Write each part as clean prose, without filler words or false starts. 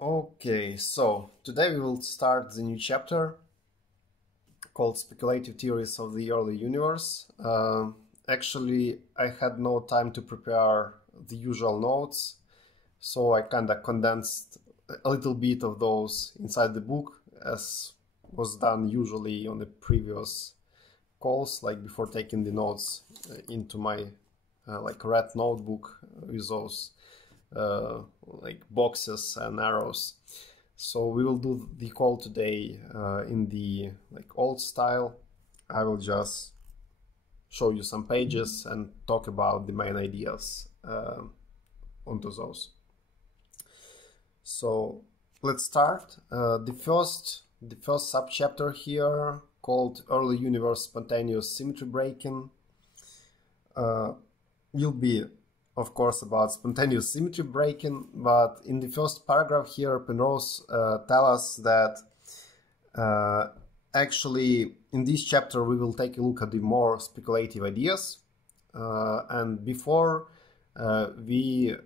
Okay, so today we will start the new chapter called Speculative Theories of the Early Universe. Actually, I had no time to prepare the usual notes, so I kind of condensed a little bit of those inside the book, as was done usually on the previous calls, like before taking the notes into my like red notebook with those like boxes and arrows. So we will do the call today in the like old style. I will just show you some pages and talk about the main ideas onto those. So let's start. The first subchapter here, called Early Universe Spontaneous Symmetry Breaking, will be, of course, about spontaneous symmetry breaking, but in the first paragraph here, Penrose tells us that actually in this chapter we will take a look at the more speculative ideas, and before we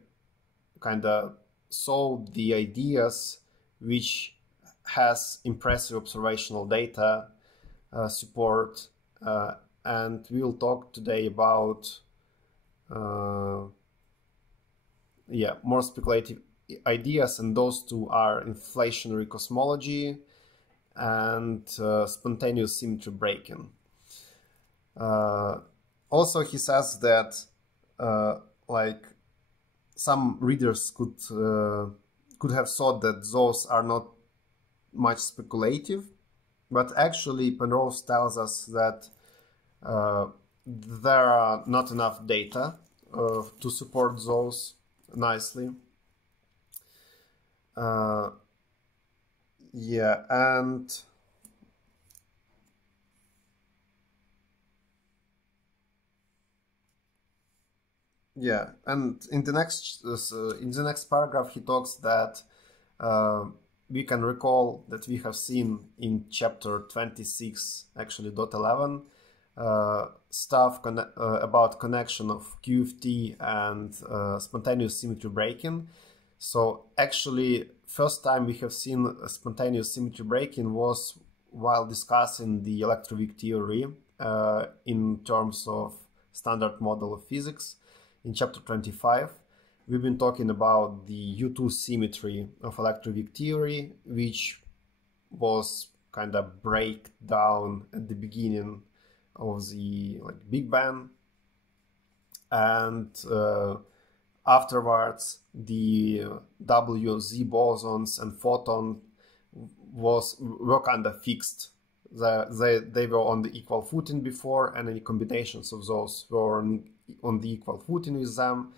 kind of saw the ideas which has impressive observational data support, and we will talk today about more speculative ideas, and those two are inflationary cosmology and spontaneous symmetry breaking. Also, he says that like some readers could have thought that those are not much speculative, but actually Penrose tells us that there are not enough data to support those nicely. And in the next paragraph he talks that we can recall that we have seen in chapter 26, actually .11, stuff about connection of QFT and spontaneous symmetry breaking. So actually, first time we have seen spontaneous symmetry breaking was while discussing the electroweak theory in terms of standard model of physics in chapter 25. We've been talking about the U2 symmetry of electroweak theory, which was kind of break down at the beginning of the Big Bang, and afterwards the WZ bosons and photon were kind of fixed. They were on the equal footing before, and any combinations of those were on the equal footing with them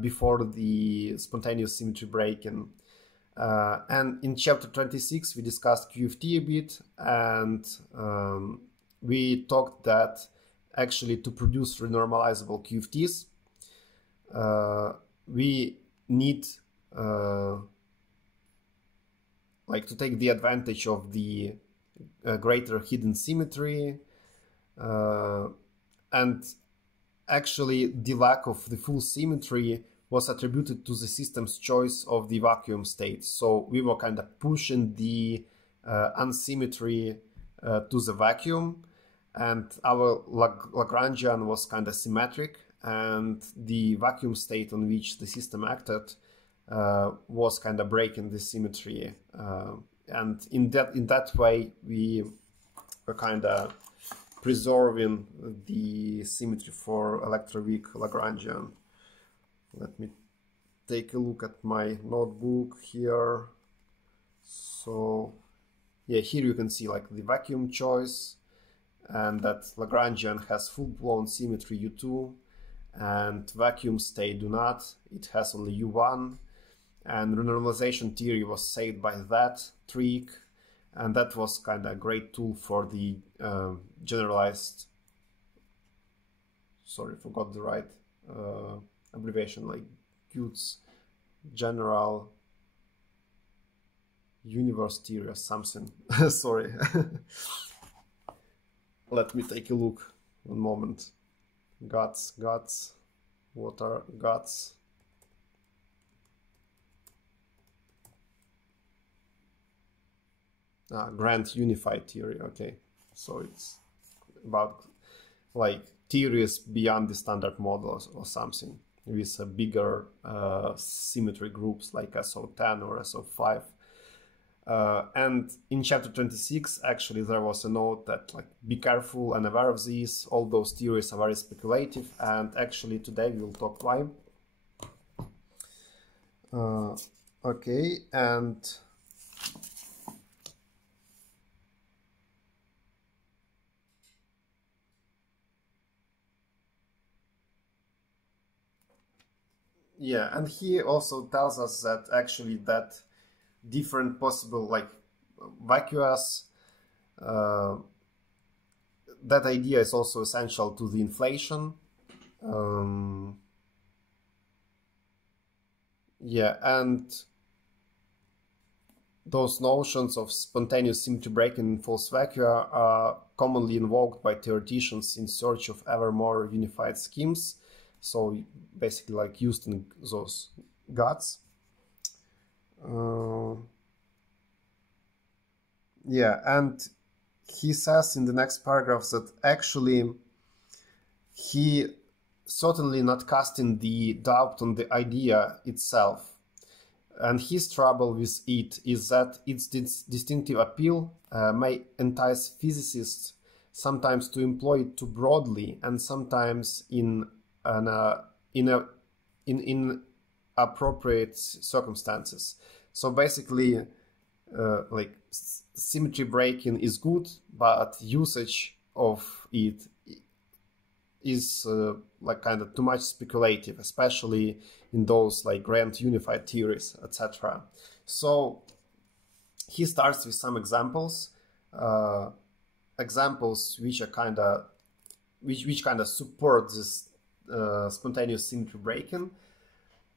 before the spontaneous symmetry breaking. And in chapter 26 we discussed QFT a bit, and we talked that actually to produce renormalizable QFTs we need to take the advantage of the greater hidden symmetry, and actually the lack of the full symmetry was attributed to the system's choice of the vacuum state. So we were kind of pushing the unsymmetry to the vacuum, and our Lagrangian was kind of symmetric, and the vacuum state on which the system acted was kind of breaking the symmetry, and in that way we were kind of preserving the symmetry for electroweak Lagrangian. Let me take a look at my notebook here. So yeah, here you can see like the vacuum choice, and that Lagrangian has full-blown symmetry U2, and vacuum state do not. It has only U1, and renormalization theory was saved by that trick, and that was kind of a great tool for the generalized, sorry, forgot the right abbreviation, like Gute's general universe theory or something. Sorry. Let me take a look. One moment. Guts. What are guts? grand unified theory. Okay, so it's about like theories beyond the standard models or something with bigger symmetry groups like SO10 or SO5. And in chapter 26, actually, there was a note that like be careful and aware of these. All those theories are very speculative, and actually today we will talk why. Okay, and yeah, and he also tells us that actually that different possible like vacuous that idea is also essential to the inflation. Yeah, and those notions of spontaneous symmetry breaking in false vacua are commonly invoked by theoreticians in search of ever more unified schemes. So basically like used in those GOTs. Yeah, and he says in the next paragraph that actually he certainly not casting the doubt on the idea itself. And his trouble with it is that its distinctive appeal may entice physicists sometimes to employ it too broadly and sometimes in appropriate circumstances. So basically, like symmetry breaking is good, but usage of it is like kind of too much speculative, especially in those like grand unified theories, etc. So he starts with some examples, which are kind of which kind of support this spontaneous symmetry breaking,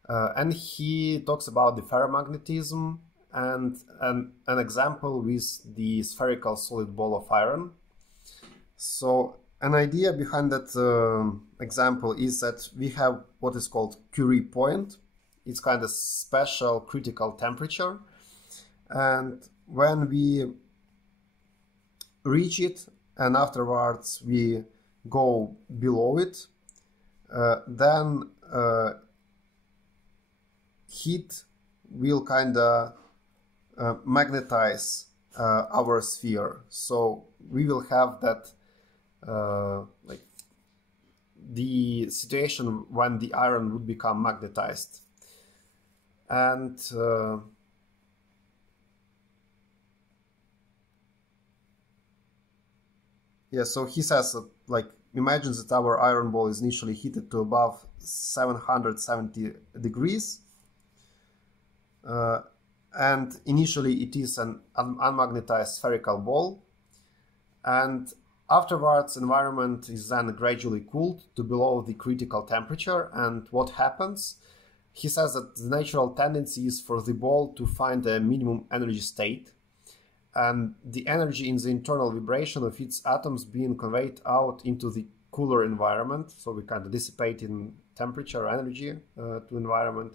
and he talks about the ferromagnetism and an example with the spherical solid ball of iron. So an idea behind that example is that we have what is called Curie point. It's kind of special critical temperature, and when we reach it and afterwards we go below it, then heat will kind of magnetize our sphere. So we will have that like the situation when the iron would become magnetized. And yeah, so he says that, like, imagine that our iron ball is initially heated to above 770 degrees. And initially it is an unmagnetized spherical ball. And afterwards, environment is then gradually cooled to below the critical temperature. And what happens? He says that the natural tendency is for the ball to find a minimum energy state, and the energy in the internal vibration of its atoms being conveyed out into the cooler environment. So we kind of dissipate in temperature energy to environment.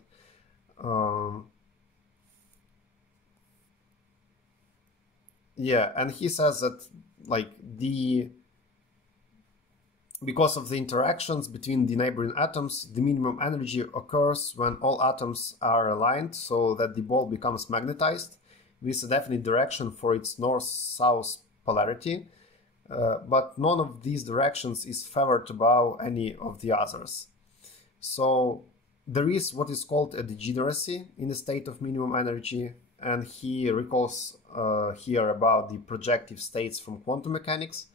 Yeah, and he says that like because of the interactions between the neighboring atoms, the minimum energy occurs when all atoms are aligned so that the ball becomes magnetized with a definite direction for its north-south polarity, but none of these directions is favored above any of the others. So there is what is called a degeneracy in the state of minimum energy, and he recalls here about the projective states from quantum mechanics,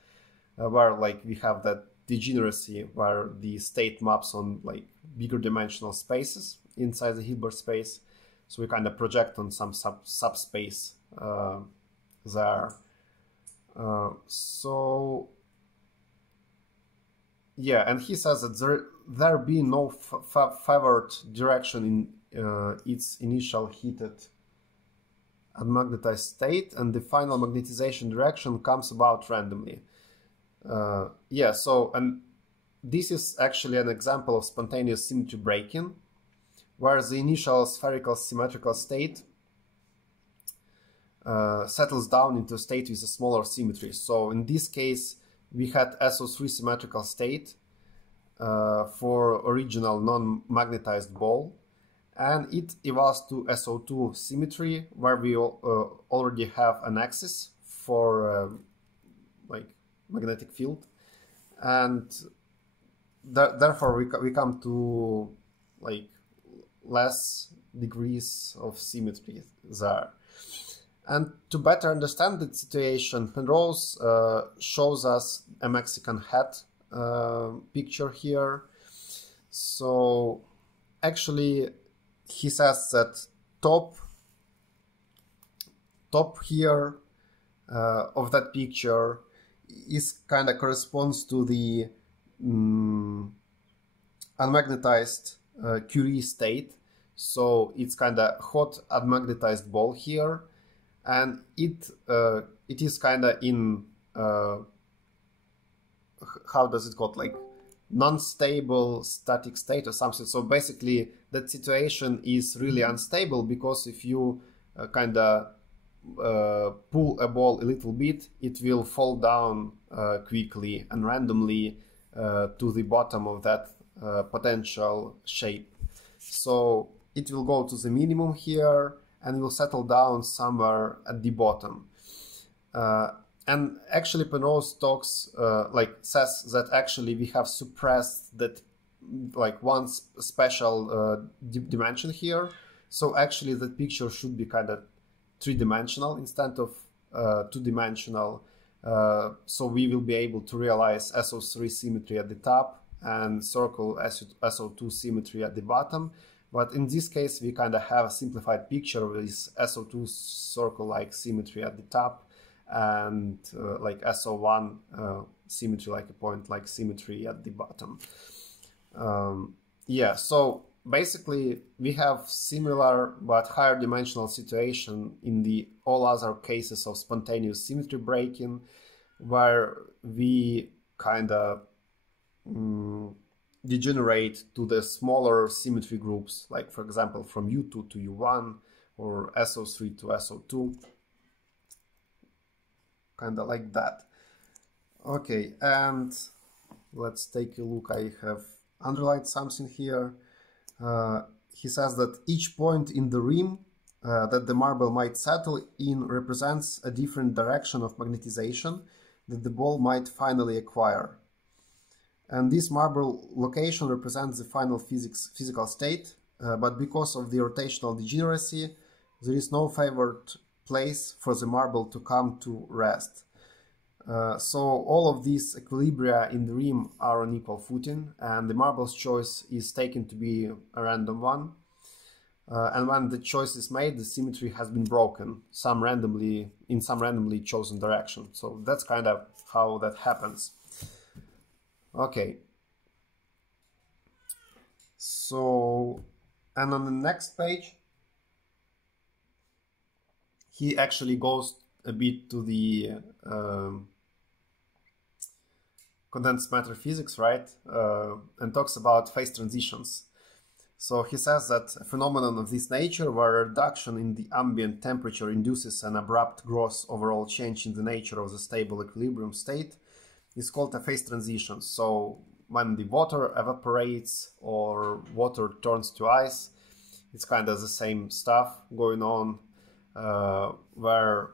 where like we have that degeneracy where the state maps on like bigger dimensional spaces inside the Hilbert space. So we kind of project on some subspace there. So yeah, and he says that there be no favored direction in its initial heated and magnetized state, and the final magnetization direction comes about randomly. Yeah, so, and this is actually an example of spontaneous symmetry breaking, where the initial spherical symmetrical state settles down into a state with a smaller symmetry. So in this case, we had SO3 symmetrical state for original non-magnetized ball, and it evolves to SO2 symmetry, where we already have an axis for like magnetic field, and therefore we come to like less degrees of symmetry there. And to better understand the situation, Penrose shows us a Mexican hat picture here. So actually he says that top here of that picture is kind of corresponds to the unmagnetized Curie state. So it's kind of hot unmagnetized ball here, and it is kind of in how does it called, like non-stable static state or something. So basically that situation is really unstable, because if you kind of pull a ball a little bit, it will fall down quickly and randomly to the bottom of that potential shape. So it will go to the minimum here and will settle down somewhere at the bottom. And actually Penrose talks, says that actually we have suppressed that like one special dimension here. So actually that picture should be kind of three-dimensional instead of two-dimensional. So we will be able to realize SO3 symmetry at the top and circle SO2 symmetry at the bottom. But in this case, we kind of have a simplified picture with SO2 circle-like symmetry at the top and like SO1 symmetry, like a point-like symmetry at the bottom. Yeah, so basically we have similar but higher dimensional situation in the all other cases of spontaneous symmetry breaking, where we kind of degenerate to the smaller symmetry groups, like for example from U2 to U1 or SO3 to SO2, kind of like that. Okay, and let's take a look. I have underlined something here. He says that each point in the rim that the marble might settle in represents a different direction of magnetization that the ball might finally acquire. And this marble location represents the final physical state, but because of the rotational degeneracy, there is no favored place for the marble to come to rest. So all of these equilibria in the rim are on equal footing, and the marble's choice is taken to be a random one. And when the choice is made, the symmetry has been broken in some randomly chosen direction. So that's kind of how that happens. Okay. So, and on the next page, he actually goes a bit to the condensed matter physics, right? And talks about phase transitions. So he says that a phenomenon of this nature, where a reduction in the ambient temperature induces an abrupt gross overall change in the nature of the stable equilibrium state, is called a phase transition. So when the water evaporates or water turns to ice, it's kind of the same stuff going on, where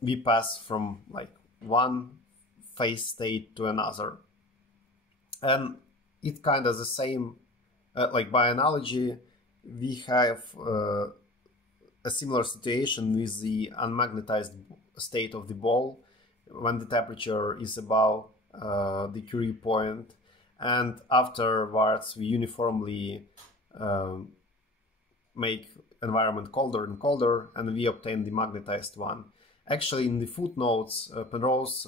we pass from like one phase state to another. And it's kind of the same, like by analogy, we have a similar situation with the unmagnetized state of the ball when the temperature is above the Curie point, and afterwards we uniformly make environment colder and colder, and we obtain the magnetized one. Actually, in the footnotes, Penrose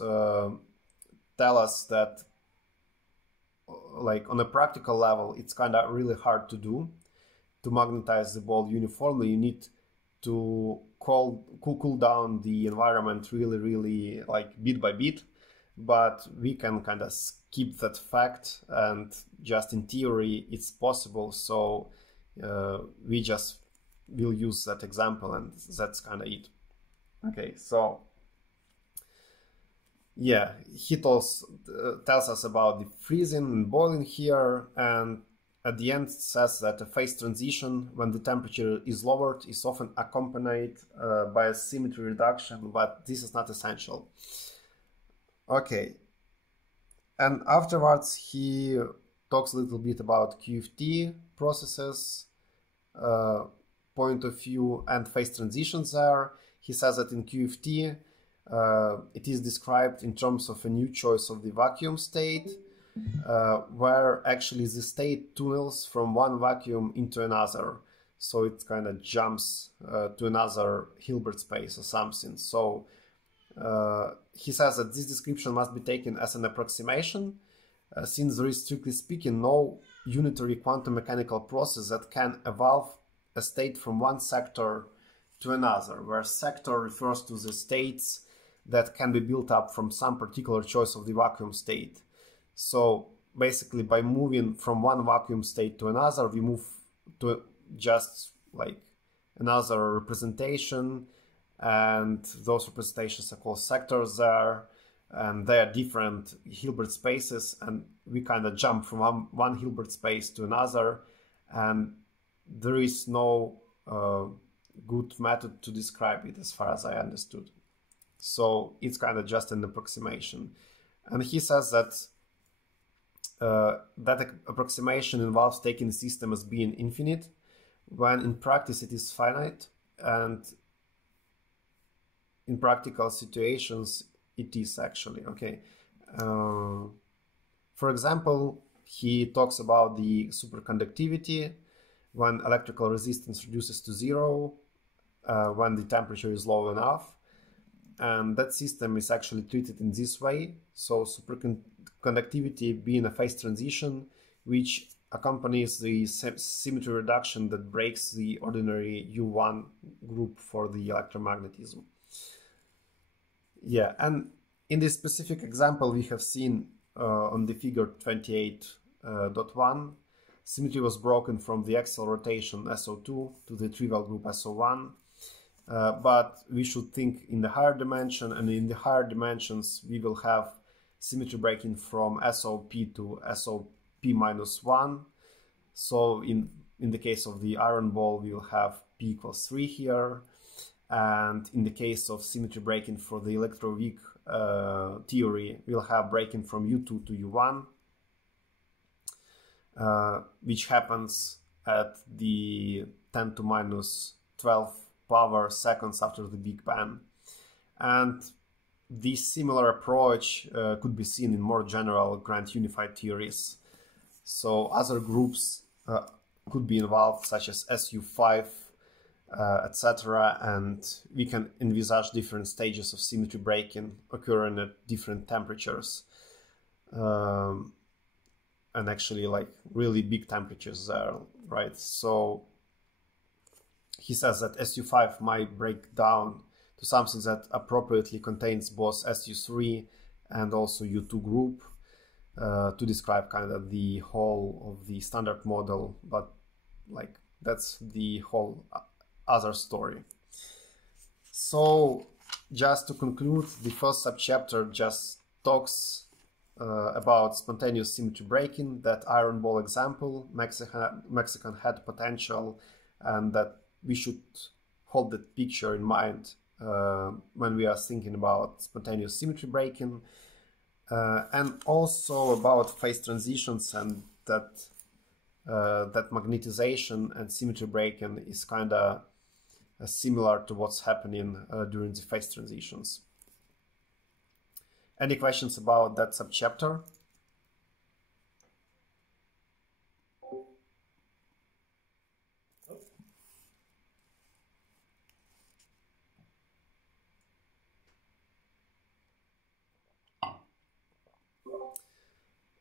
tell us that like on a practical level, it's kind of really hard to do, to magnetize the ball uniformly. You need to cool down the environment really like bit by bit, but we can kind of skip that fact, and just in theory it's possible. So we just will use that example, and that's kind of it. Okay, so yeah, he tells us about the freezing and boiling here, and at the end says that a phase transition when the temperature is lowered is often accompanied by a symmetry reduction, but this is not essential. Okay, and afterwards he talks a little bit about QFT processes, point of view, and phase transitions there. He says that in QFT it is described in terms of a new choice of the vacuum state, where actually the state tunnels from one vacuum into another. So it kind of jumps to another Hilbert space or something. So he says that this description must be taken as an approximation, since there is, strictly speaking, no unitary quantum mechanical process that can evolve a state from one sector to another, where sector refers to the states that can be built up from some particular choice of the vacuum state. So basically, by moving from one vacuum state to another, we move to just like another representation, and those representations are called sectors there, and they are different Hilbert spaces, and we kind of jump from one Hilbert space to another, and there is no good method to describe it as far as I understood. So it's kind of just an approximation. And he says that that approximation involves taking the system as being infinite, when in practice it is finite, and in practical situations it is actually. Okay. For example, he talks about the superconductivity when electrical resistance reduces to zero, when the temperature is low enough. And that system is actually treated in this way. So superconductivity being a phase transition which accompanies the symmetry reduction that breaks the ordinary U1 group for the electromagnetism. Yeah, and in this specific example we have seen on the figure 28.1, symmetry was broken from the axial rotation SO2 to the trivial group SO1. But we should think in the higher dimension, and in the higher dimensions we will have symmetry breaking from SOP to SOP minus 1. So in the case of the iron ball we will have P equals 3 here, and in the case of symmetry breaking for the electroweak theory we'll have breaking from U2 to U1, which happens at the 10 to minus 12 power seconds after the Big Bang. And this similar approach could be seen in more general grand unified theories. So other groups could be involved, such as SU5, etc. And we can envisage different stages of symmetry breaking occurring at different temperatures. And actually like really big temperatures there, right? So he says that SU5 might break down to something that appropriately contains both SU3 and also U2 group to describe kind of the whole of the standard model, but like that's the whole other story. So just to conclude, the first subchapter just talks about spontaneous symmetry breaking, that iron ball example, Mexican head potential, and that we should hold that picture in mind when we are thinking about spontaneous symmetry breaking, and also about phase transitions, and that that magnetization and symmetry breaking is kind of similar to what's happening during the phase transitions. Any questions about that subchapter?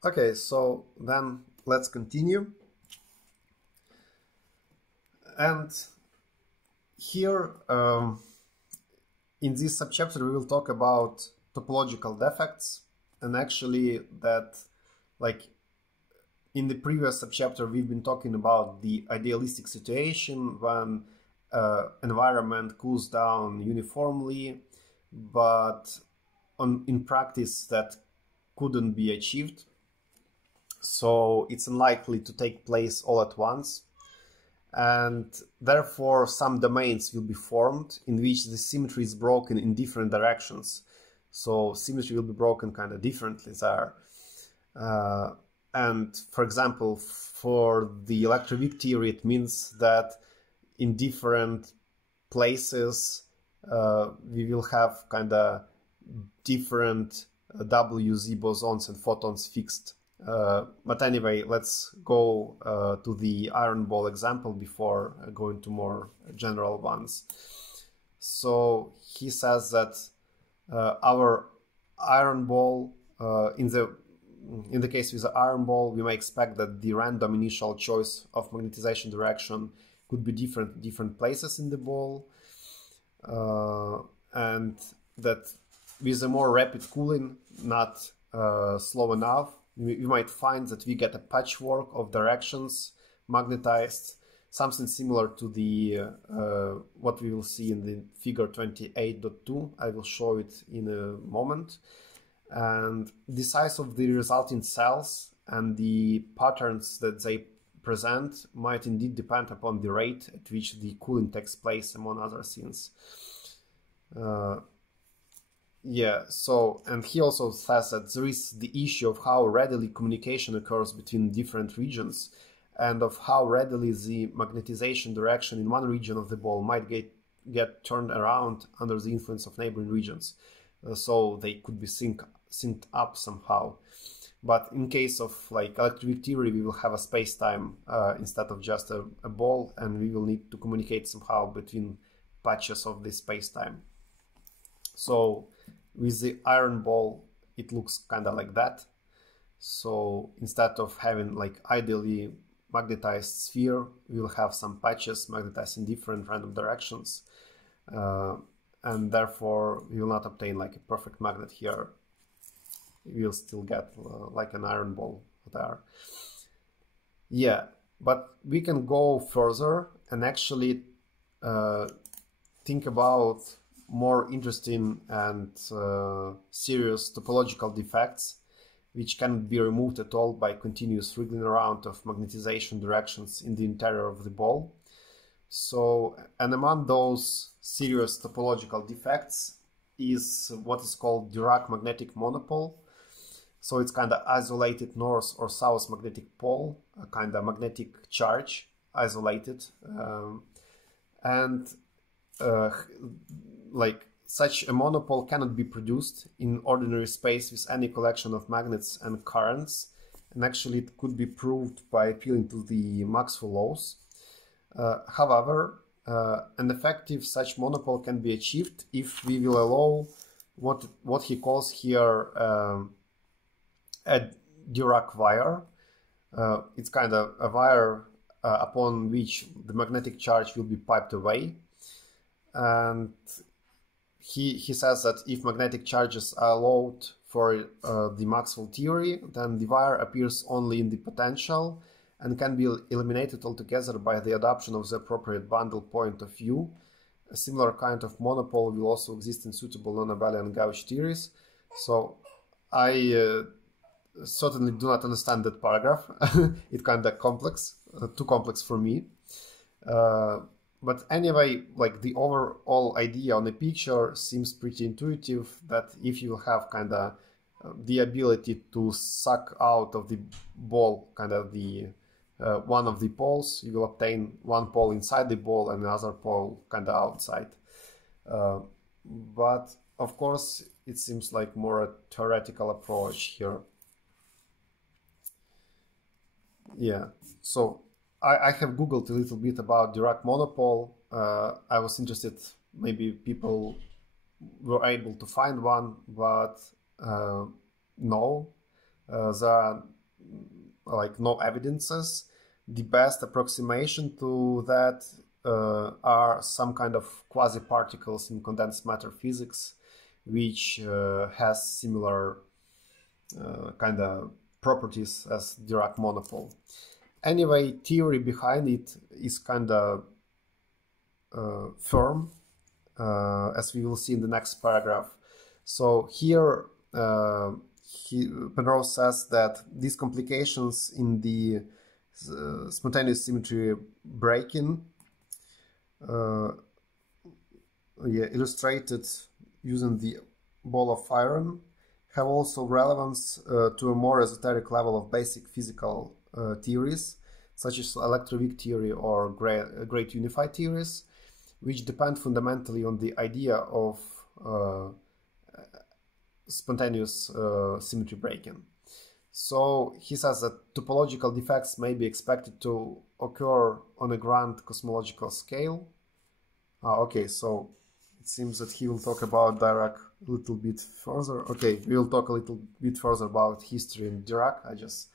Okay, so then let's continue. And here, in this subchapter, we will talk about topological defects. And actually that, like in the previous subchapter, we've been talking about the idealistic situation when environment cools down uniformly, but in practice that couldn't be achieved. So it's unlikely to take place all at once. And therefore some domains will be formed in which the symmetry is broken in different directions. So symmetry will be broken kind of differently there. And for example, for the electroweak theory, it means that in different places we will have kind of different WZ bosons and photons fixed. But anyway, let's go to the iron ball example before going to more general ones. So he says that our iron ball, in the case with the iron ball, we may expect that the random initial choice of magnetization direction could be different places in the ball, and that with a more rapid cooling, not slow enough, we might find that we get a patchwork of directions magnetized, something similar to the what we will see in the figure 28.2. I will show it in a moment. And the size of the resulting cells and the patterns that they present might indeed depend upon the rate at which the cooling takes place, among other things. Yeah, so, and he also says that there is the issue of how readily communication occurs between different regions, and of how readily the magnetization direction in one region of the ball might get turned around under the influence of neighboring regions. So they could be synced up somehow. But in case of like electroweak theory, we will have a space-time instead of just a ball, and we will need to communicate somehow between patches of this space-time. So with the iron ball, it looks kind of like that. So instead of having like ideally magnetized sphere, we will have some patches magnetized in different random directions. And therefore we will not obtain like a perfect magnet here. We will still get like an iron ball there. Yeah, but we can go further and actually think about more interesting and serious topological defects, which cannot be removed at all by continuous wriggling around of magnetization directions in the interior of the ball. So, and among those serious topological defects is what is called Dirac magnetic monopole. So it's kind of isolated north or south magnetic pole, a kind of magnetic charge, isolated. Like such a monopole cannot be produced in ordinary space with any collection of magnets and currents. And actually it could be proved by appealing to the Maxwell laws. However, an effective such monopole can be achieved if we will allow what he calls here a Dirac wire. It's kind of a wire upon which the magnetic charge will be piped away. And he says that if magnetic charges are allowed for the Maxwell theory, then the wire appears only in the potential and can be eliminated altogether by the adoption of the appropriate bundle point of view. A similar kind of monopole will also exist in suitable non-abelian gauge theories. So I certainly do not understand that paragraph. It's kind of complex, too complex for me. But anyway, like the overall idea on the picture seems pretty intuitive, that if you have kind of the ability to suck out of the ball kind of the one of the poles, you will obtain one pole inside the ball and another pole kind of outside. But of course, it seems like more a theoretical approach here. Yeah, so I have Googled a little bit about Dirac monopole. I was interested, maybe people were able to find one, but no, there are like no evidences. The best approximation to that are some kind of quasi-particles in condensed matter physics, which has similar kind of properties as Dirac monopole. Anyway, theory behind it is kind of firm, as we will see in the next paragraph. So here Penrose says that these complications in the spontaneous symmetry breaking, illustrated using the ball of iron, have also relevance to a more esoteric level of basic physical theories, such as electroweak theory or great unified theories, which depend fundamentally on the idea of spontaneous symmetry breaking. So he says that topological defects may be expected to occur on a grand cosmological scale. Okay, so it seems that he will talk about Dirac a little bit further. Okay, we will talk a little bit further about history in Dirac. I just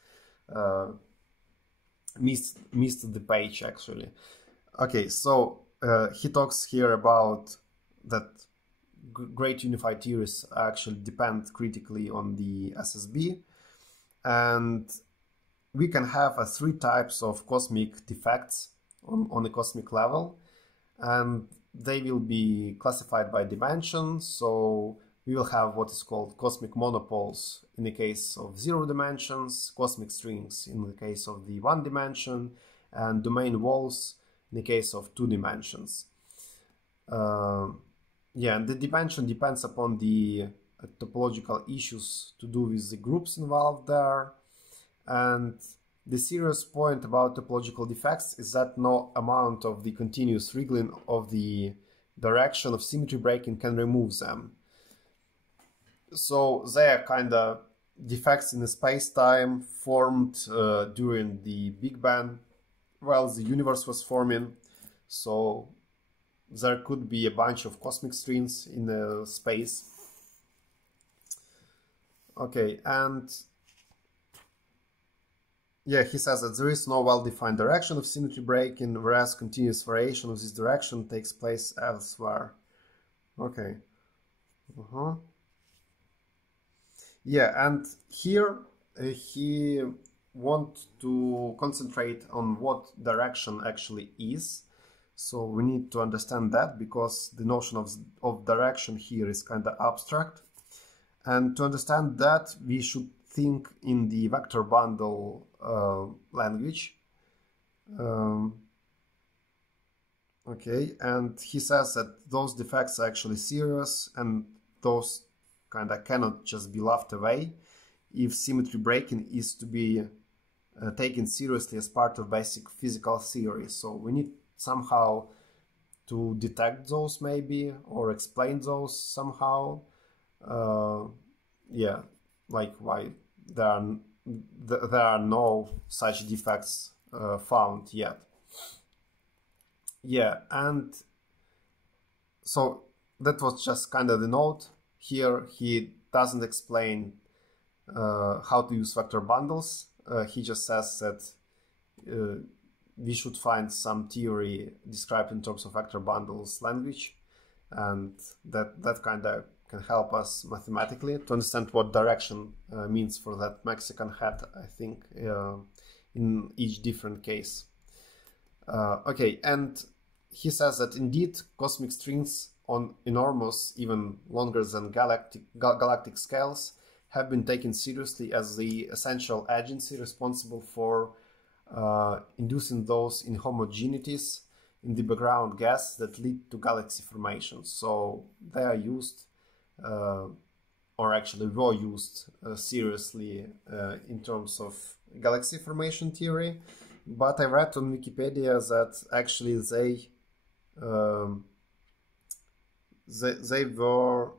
missed the page actually. Okay, so he talks here about that great unified theories actually depend critically on the SSB, and we can have three types of cosmic defects on a cosmic level, and they will be classified by dimension. So we will have what is called cosmic monopoles in the case of 0 dimensions, cosmic strings in the case of the 1 dimension, and domain walls in the case of 2 dimensions. And the dimension depends upon the topological issues to do with the groups involved there. And the serious point about topological defects is that no amount of the continuous wriggling of the direction of symmetry breaking can remove them. So they are kind of defects in the space-time formed during the Big Bang while the universe was forming. So there could be a bunch of cosmic strings in space. Okay, and yeah, he says that there is no well-defined direction of symmetry breaking, whereas continuous variation of this direction takes place elsewhere. Okay. Yeah, and here he wants to concentrate on what direction actually is. So we need to understand that, because the notion of direction here is kind of abstract. And to understand that, we should think in the vector bundle language. Okay, and he says that those defects are actually serious, and those kind of cannot just be laughed away if symmetry breaking is to be taken seriously as part of basic physical theory. So we need somehow to detect those maybe, or explain those somehow. Yeah, like why there are no such defects found yet. Yeah, and so that was just kind of the note. Here he doesn't explain how to use vector bundles. He just says that we should find some theory described in terms of vector bundles language, and that kind of can help us mathematically to understand what direction means for that Mexican hat, I think, in each different case. Okay, and he says that indeed cosmic strings on enormous, even longer than galactic scales have been taken seriously as the essential agency responsible for inducing those inhomogeneities in the background gas that lead to galaxy formation. So they are used, or actually were used seriously in terms of galaxy formation theory. But I read on Wikipedia that actually they were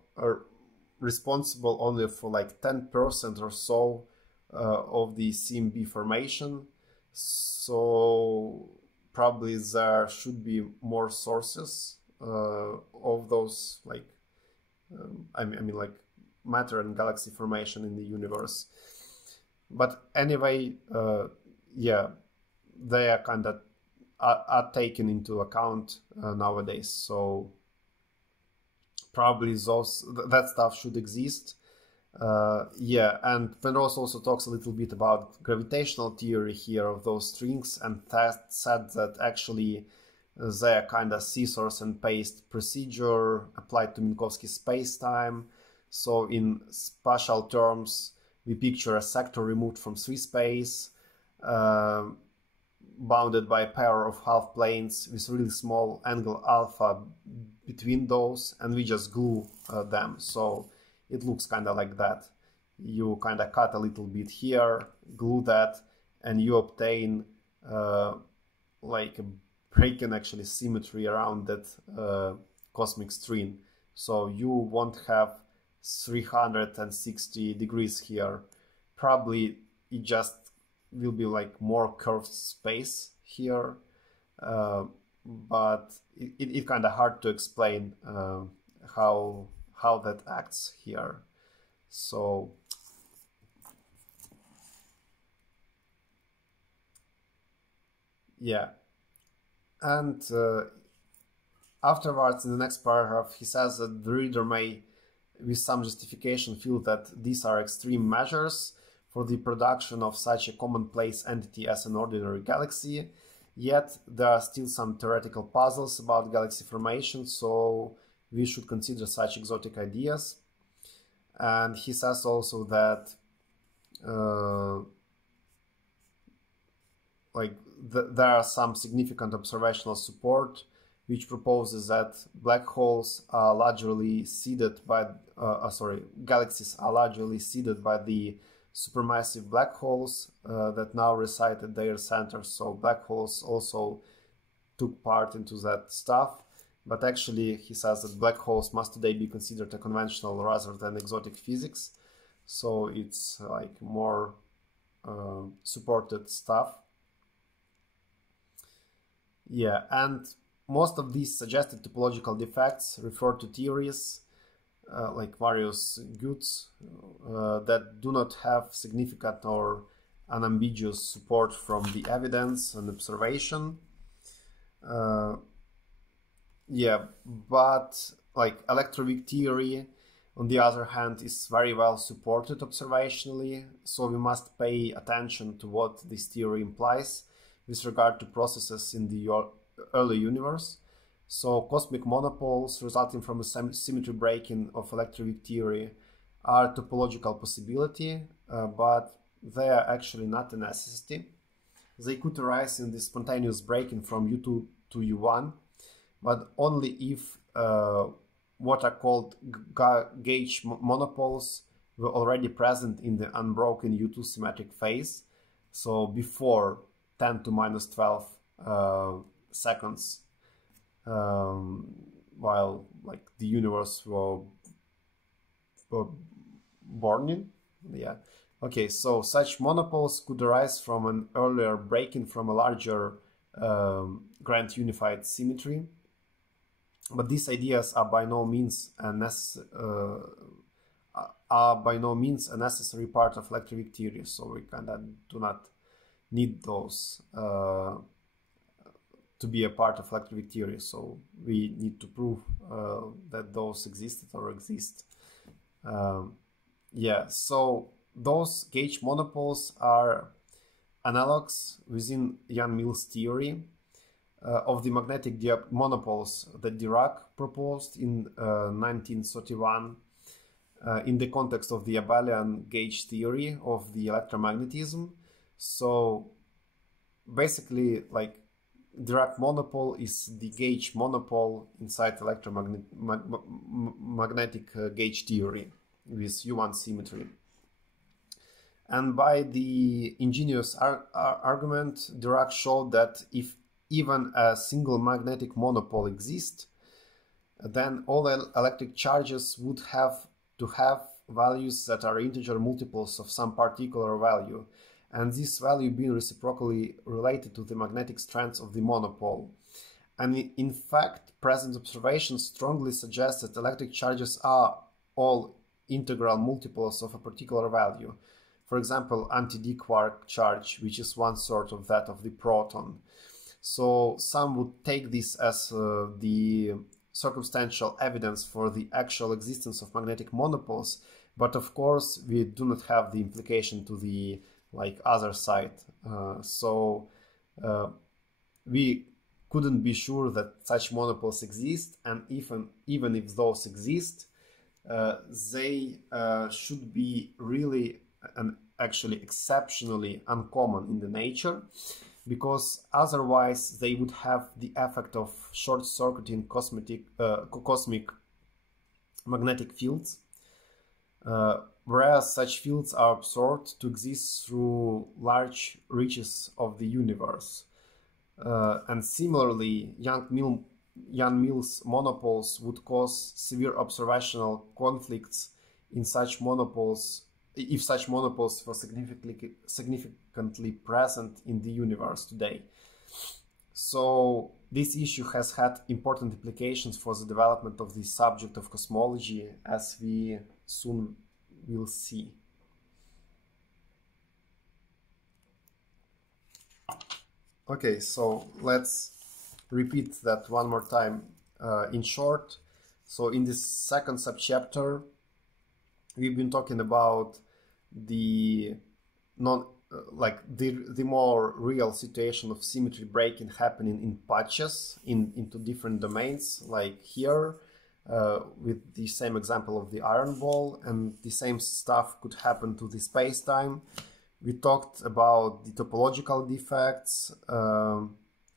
responsible only for like 10% or so of the CMB formation. So probably there should be more sources of those, like I mean like matter and galaxy formation in the universe. But anyway, yeah, they are kind of are taken into account nowadays. So probably that stuff should exist. Yeah, and Penrose also talks a little bit about gravitational theory here of those strings, and that said that actually They're kind of scissors and paste procedure applied to Minkowski spacetime. So in spatial terms, we picture a sector removed from 3 space, bounded by a pair of half planes with really small angle alpha between those, and we just glue them. So it looks kind of like that. You kind of cut a little bit here, glue that, and you obtain like a break-in actually symmetry around that cosmic string. So you won't have 360 degrees here. Probably it just will be like more curved space here, but it's kind of hard to explain how that acts here. So yeah, and afterwards in the next paragraph he says that the reader may with some justification feel that these are extreme measures for the production of such a commonplace entity as an ordinary galaxy, yet there are still some theoretical puzzles about galaxy formation, so we should consider such exotic ideas. And he says also that there are some significant observational support which proposes that black holes are largely seeded by galaxies are largely seeded by the supermassive black holes that now reside at their centers. So black holes also took part into that stuff, but actually he says that black holes must today be considered a conventional rather than exotic physics. So it's like more supported stuff. Yeah, and most of these suggested topological defects refer to theories like various goods that do not have significant or unambiguous support from the evidence and observation. Yeah, but like electroweak theory, on the other hand, is very well supported observationally, so we must pay attention to what this theory implies with regard to processes in the early universe. So cosmic monopoles resulting from a symmetry breaking of electroweak theory are a topological possibility, but they are actually not a necessity. They could arise in the spontaneous breaking from U2 to U1, but only if what are called gauge monopoles were already present in the unbroken U2 symmetric phase, so before 10 to minus 12 seconds, while like the universe were born in. Yeah. Okay, so such monopoles could arise from an earlier breaking from a larger grand unified symmetry, but these ideas are by no means a necessary part of electroweak theory. So we kind of do not need those to be a part of electroweak theory. So we need to prove that those existed or exist. Yeah, so those gauge monopoles are analogs within Jan Mills' theory of the magnetic monopoles that Dirac proposed in 1931 in the context of the abelian gauge theory of the electromagnetism. So basically, like, Dirac monopole is the gauge monopole inside electromagnetic gauge theory with U1 symmetry. And by the ingenious argument, Dirac showed that if even a single magnetic monopole exists, then all electric charges would have to have values that are integer multiples of some particular value, and this value being reciprocally related to the magnetic strength of the monopole. And in fact, present observations strongly suggest that electric charges are all integral multiples of a particular value. For example, anti-d quark charge, which is 1/3 of that of the proton. So some would take this as the circumstantial evidence for the actual existence of magnetic monopoles, but of course we do not have the implication to the other side. We couldn't be sure that such monopoles exist, and even if those exist, they should be really and actually exceptionally uncommon in the nature, because otherwise they would have the effect of short-circuiting cosmic magnetic fields, whereas such fields are absorbed to exist through large reaches of the universe. And similarly, Yang-Mills monopoles would cause severe observational conflicts in such monopoles if such monopoles were significantly present in the universe today. So this issue has had important implications for the development of the subject of cosmology, as we soon will see. Okay, so let's repeat that one more time in short. So in this second subchapter, we've been talking about the the more real situation of symmetry breaking happening in patches into different domains, like here with the same example of the iron ball, and the same stuff could happen to the space-time. We talked about the topological defects,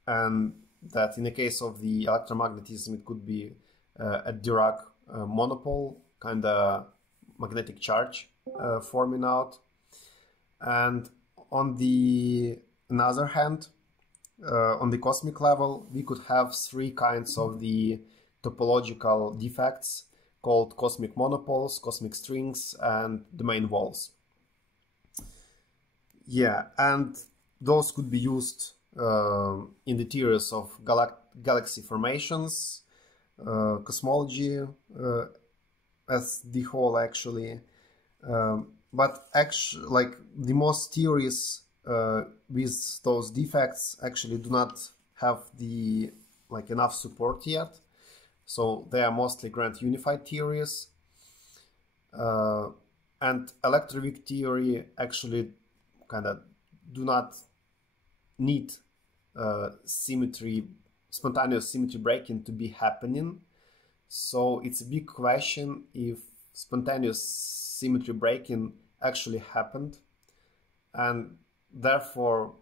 and that in the case of the electromagnetism, it could be a Dirac monopole, kind of magnetic charge forming out. And on the other hand, on the cosmic level, we could have three kinds of the topological defects called cosmic monopoles, cosmic strings, and domain walls. Yeah, and those could be used in the theories of galaxy formations, cosmology as the whole, actually. But actually, like, the most theories with those defects actually do not have the enough support yet. So they are mostly grand unified theories. And electroweak theory actually kind of do not need spontaneous symmetry breaking to be happening. So it's a big question if spontaneous symmetry breaking actually happened, and therefore,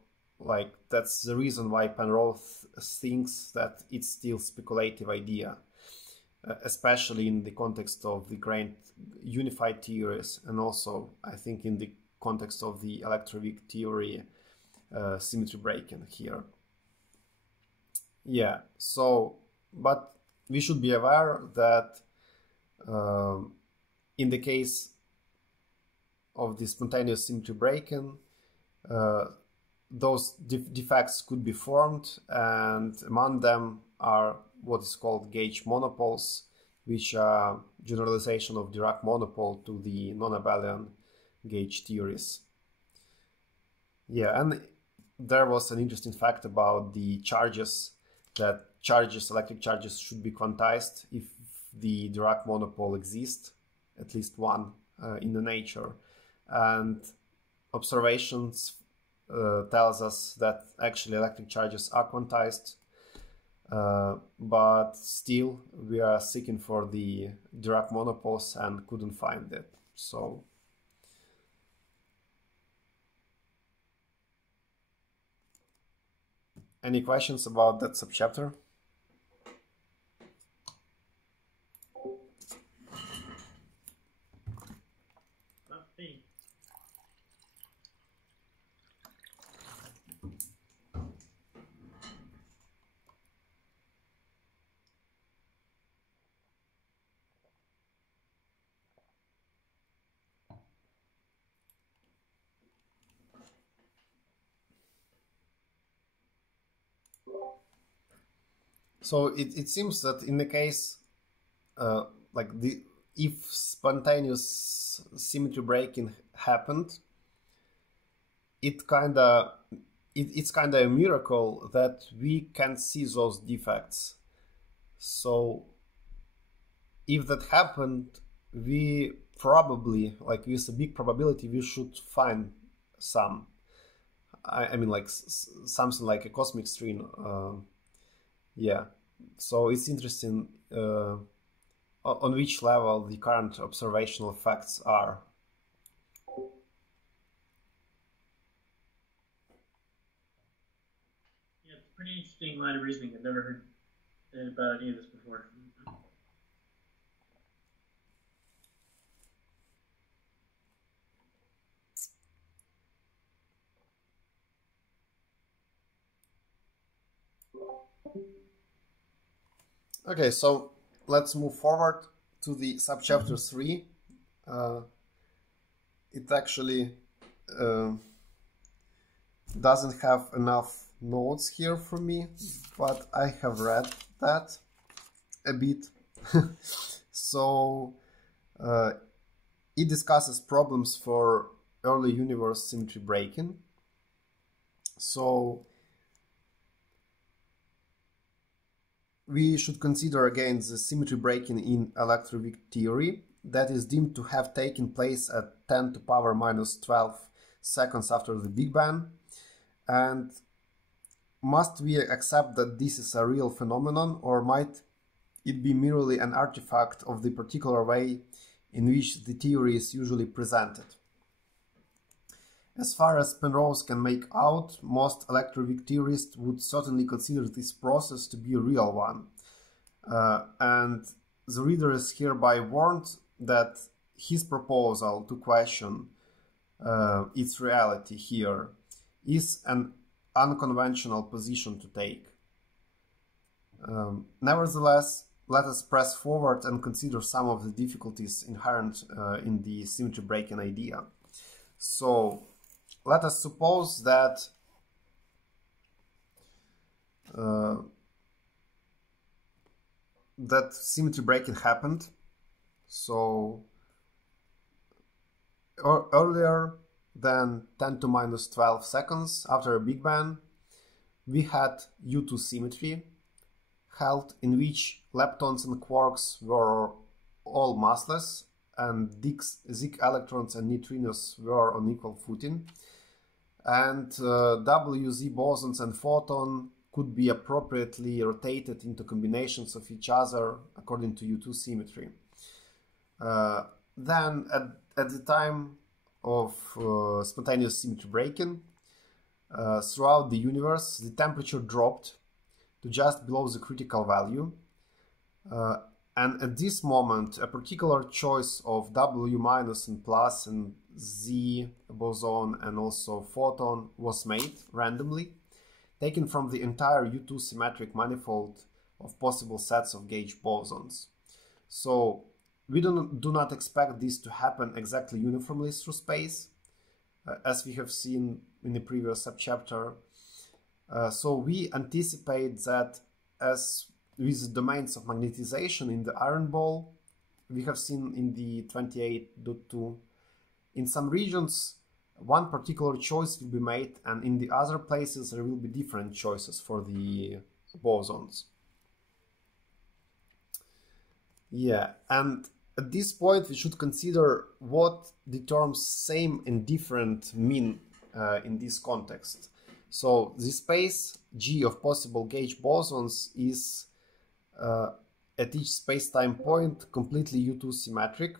that's the reason why Penrose thinks that it's still speculative idea, especially in the context of the grand unified theories, and also I think in the context of the electroweak theory symmetry breaking here. Yeah, so, but we should be aware that in the case of the spontaneous symmetry breaking, those defects could be formed, and among them are what is called gauge monopoles, which are generalization of Dirac monopole to the non-abelian gauge theories. Yeah, and there was an interesting fact about the charges, that electric charges should be quantized if the Dirac monopole exists, at least one in the nature. And observations tells us that actually electric charges are quantized, but still we are seeking for the Dirac monopoles and couldn't find it. So any questions about that subchapter? So it seems that in the case, if spontaneous symmetry breaking happened, it's kind of a miracle that we can see those defects. So if that happened, we probably, with a big probability, we should find some. I mean, something like a cosmic string. Yeah, so it's interesting on which level the current observational facts are. Yeah, it's a pretty interesting line of reasoning. I've never heard about any of this before. Okay, so let's move forward to the subchapter 3. It actually doesn't have enough notes here for me, but I have read that a bit. So it discusses problems for early universe symmetry breaking. So we should consider again the symmetry breaking in electroweak theory that is deemed to have taken place at 10 to power minus 12 seconds after the Big Bang. And must we accept that this is a real phenomenon, or might it be merely an artifact of the particular way in which the theory is usually presented? As far as Penrose can make out, most electroweak theorists would certainly consider this process to be a real one. And the reader is hereby warned that his proposal to question its reality here is an unconventional position to take. Nevertheless, let us press forward and consider some of the difficulties inherent in the symmetry breaking idea. So, let us suppose that that symmetry breaking happened. So earlier than 10 to minus 12 seconds after a Big Bang, we had U2 symmetry held, in which leptons and quarks were all massless and Zik electrons and neutrinos were on equal footing, and WZ bosons and photon could be appropriately rotated into combinations of each other according to U2 symmetry. Then at the time of spontaneous symmetry breaking, throughout the universe, the temperature dropped to just below the critical value. And at this moment, a particular choice of W minus and plus and Z boson and also photon was made randomly, taken from the entire U2 symmetric manifold of possible sets of gauge bosons. So we do not expect this to happen exactly uniformly through space, as we have seen in the previous subchapter. So we anticipate that, as with the domains of magnetization in the iron ball, we have seen in the 28.2, in some regions one particular choice will be made, and in the other places there will be different choices for the bosons. Yeah, and at this point we should consider what the terms same and different mean in this context. So the space G of possible gauge bosons is at each space-time point completely U2 symmetric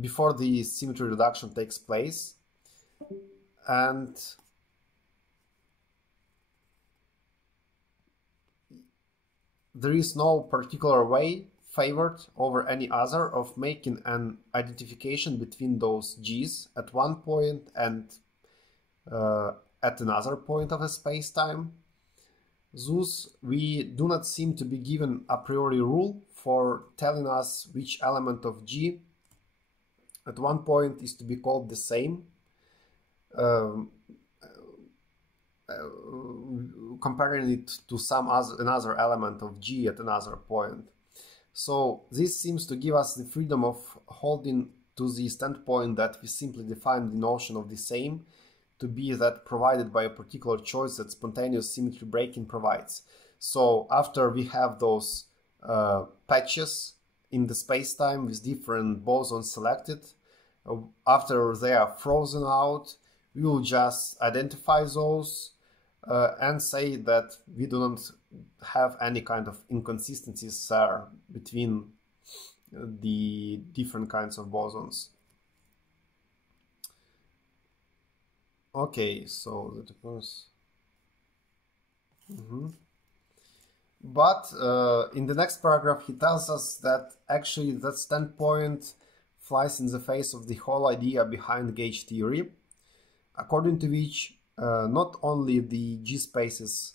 before the symmetry reduction takes place, and there is no particular way favored over any other of making an identification between those G's at one point and at another point of a space-time. Thus, we do not seem to be given a priori rule for telling us which element of G at one point is to be called the same, comparing it to another element of G at another point. So this seems to give us the freedom of holding to the standpoint that we simply define the notion of the same to be that provided by a particular choice that spontaneous symmetry breaking provides. So after we have those patches in the space-time with different bosons selected, after they are frozen out, we will just identify those and say that we do not have any kind of inconsistencies there between the different kinds of bosons. Okay, so that was. But in the next paragraph, he tells us that actually that standpoint flies in the face of the whole idea behind gauge theory, according to which not only the G-spaces,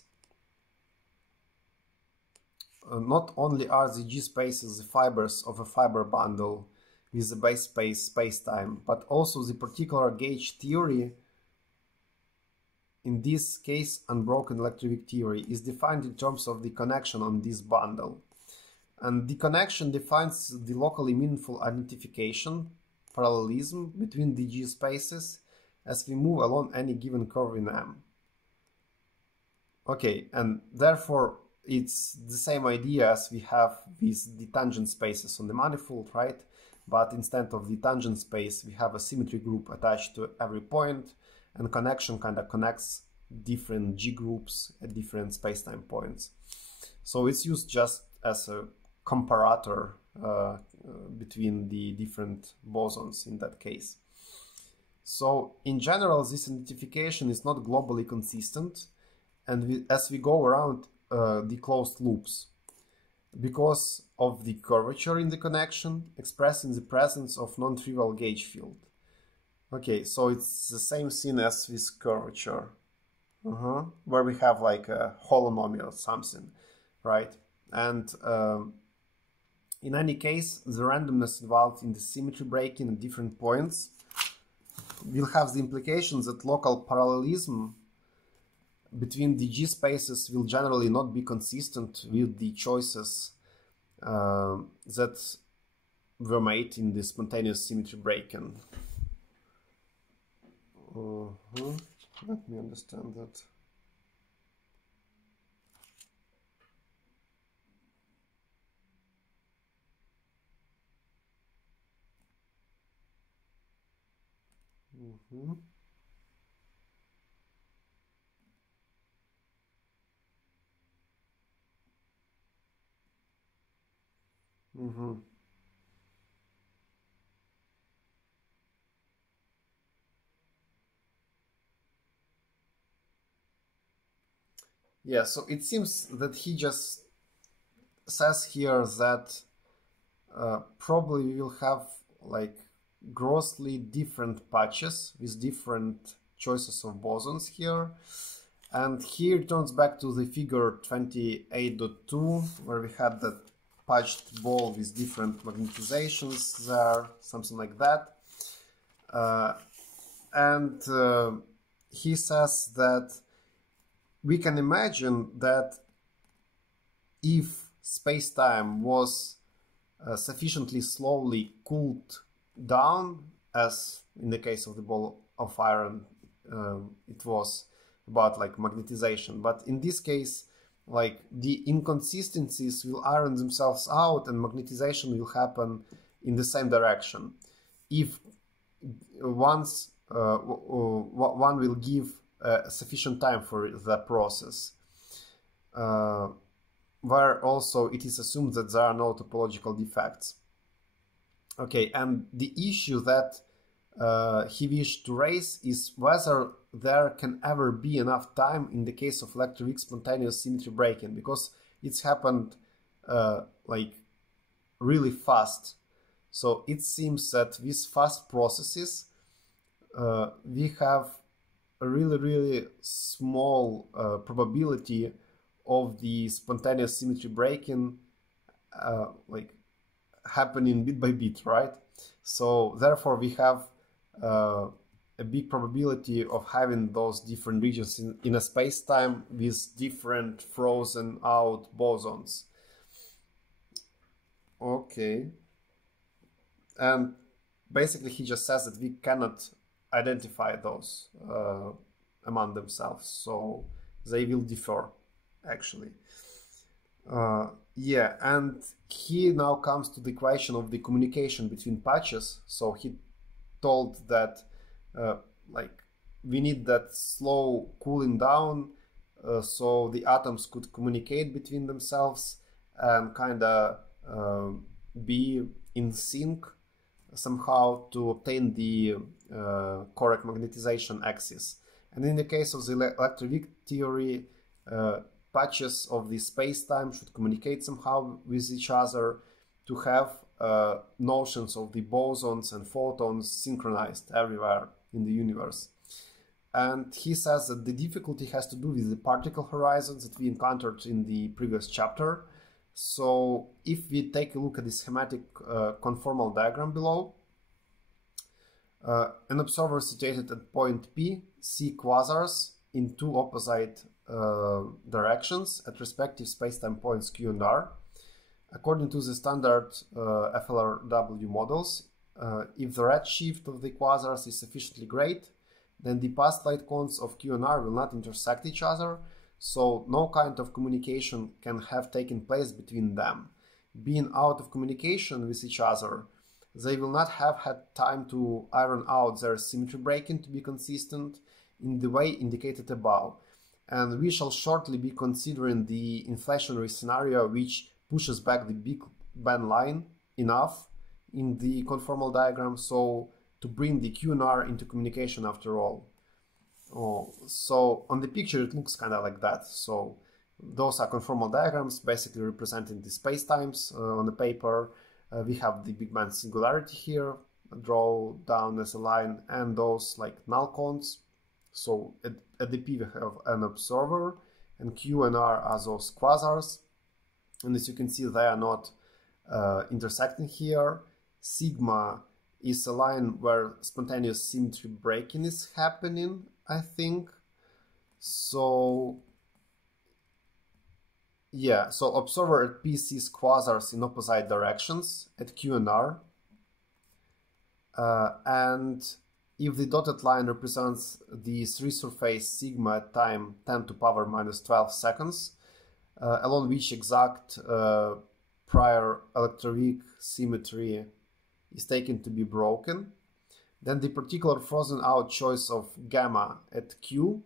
not only are the G-spaces the fibers of a fiber bundle with the base space spacetime, but also the particular gauge theory, in this case unbroken electroweak theory, is defined in terms of the connection on this bundle. And the connection defines the locally meaningful identification, parallelism between the G-spaces as we move along any given curve in M. Okay, and therefore it's the same idea as we have with the tangent spaces on the manifold, right? But instead of the tangent space, we have a symmetry group attached to every point, and connection kind of connects different G groups at different spacetime points. So it's used just as a comparator between the different bosons in that case. So in general, this identification is not globally consistent, and as we go around the closed loops, because of the curvature in the connection expressed in the presence of non-trivial gauge field. Okay, so it's the same thing as with curvature, where we have like a holonomial or something, right? And in any case, the randomness involved in the symmetry breaking at different points will have the implications that local parallelism between the G spaces will generally not be consistent with the choices that were made in the spontaneous symmetry breaking. Let me understand that. Yeah, so it seems that he just says here that probably we will have like grossly different patches with different choices of bosons here. And he returns back to the figure 28.2, where we had that patched ball with different magnetizations there, something like that. And he says that we can imagine that if space-time was sufficiently slowly cooled down, as in the case of the ball of iron, it was about like magnetization. But in this case, like the inconsistencies will iron themselves out and magnetization will happen in the same direction. If once one will give sufficient time for the process, where also it is assumed that there are no topological defects. Okay, and the issue that he wished to raise is whether there can ever be enough time in the case of electroweak spontaneous symmetry breaking, because it's happened like really fast. So it seems that with fast processes, we have a really small probability of the spontaneous symmetry breaking like happening bit by bit, right? So therefore we have a big probability of having those different regions in a space-time with different frozen out bosons. Okay. And basically he just says that we cannot identify those among themselves, so they will differ actually. Yeah, and he now comes to the question of the communication between patches. So he told that like we need that slow cooling down so the atoms could communicate between themselves and kind of be in sync somehow to obtain the correct magnetization axis. And in the case of the electroweak theory, patches of the space-time should communicate somehow with each other to have notions of the bosons and photons synchronized everywhere in the universe. And he says that the difficulty has to do with the particle horizons that we encountered in the previous chapter. So if we take a look at the schematic conformal diagram below, an observer situated at point P see quasars in two opposite directions at respective spacetime points Q and R. According to the standard FLRW models, if the redshift of the quasars is sufficiently great, then the past light cones of Q and R will not intersect each other, so no kind of communication can have taken place between them. Being out of communication with each other, they will not have had time to iron out their symmetry breaking to be consistent in the way indicated above. And we shall shortly be considering the inflationary scenario which pushes back the big band line enough in the conformal diagram so to bring the Q and R into communication after all. So on the picture it looks kind of like that. So those are conformal diagrams basically representing the spacetimes on the paper. We have the big band singularity here, draw down as a line, and those like null cones. So at the P we have an observer, and Q and R are those quasars. And as you can see, they are not intersecting here. Sigma is a line where spontaneous symmetry breaking is happening, I think. So yeah, so observer at P sees quasars in opposite directions at Q and R. And if the dotted line represents the 3 surface sigma at time 10 to power minus 12 seconds, along which exact prior electroweak symmetry is taken to be broken, then the particular frozen out choice of gamma at Q,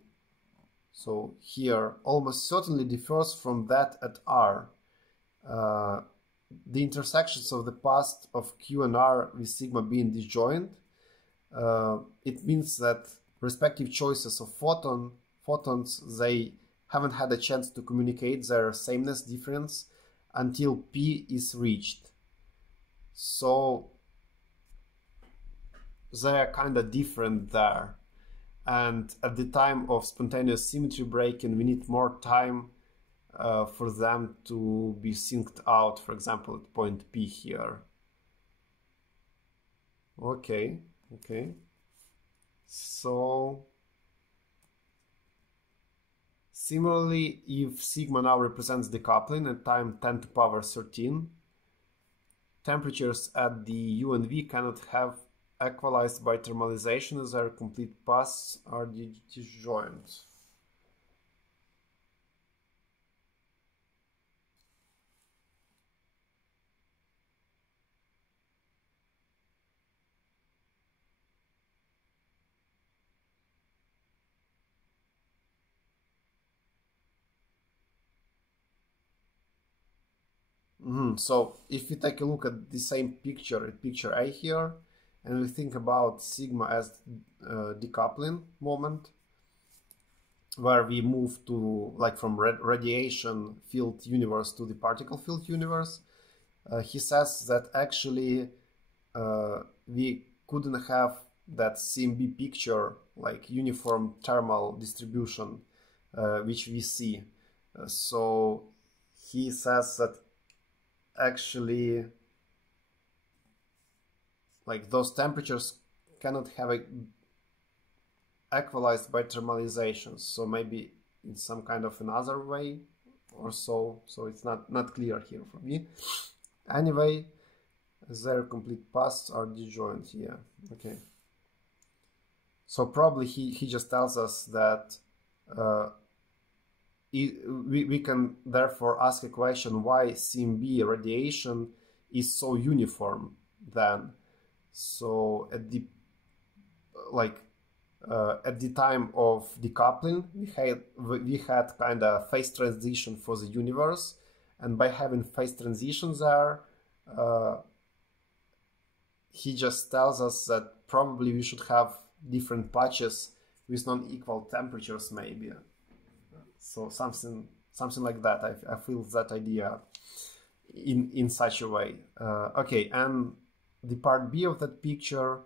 so here, almost certainly differs from that at R. The intersections of the past of Q and R with sigma being disjoint, it means that respective choices of photons, they haven't had a chance to communicate their sameness difference until P is reached. So they're kind of different there. And at the time of spontaneous symmetry breaking, we need more time for them to be synced out, for example, at point P here. Okay. So similarly, if sigma now represents decoupling at time 10 to power 13, temperatures at the U and V cannot have equalized by thermalization as their complete paths are disjoint. So if we take a look at the same picture, at picture A here, and we think about sigma as decoupling moment, where we move to like from radiation field universe to the particle field universe, he says that actually we couldn't have that CMB picture, like uniform thermal distribution, which we see. So he says that actually like those temperatures cannot have a equalized by thermalization, so maybe in some kind of another way or so it's not clear here for me. Anyway, their complete paths are disjoint. Yeah, okay, so probably he just tells us that we can therefore ask a question why CMB radiation is so uniform then. So at the like at the time of decoupling, we had kind of phase transition for the universe, and by having phase transition there, he just tells us that probably we should have different patches with non-equal temperatures, maybe. So something like that. I feel that idea in such a way. Okay, and the part B of that picture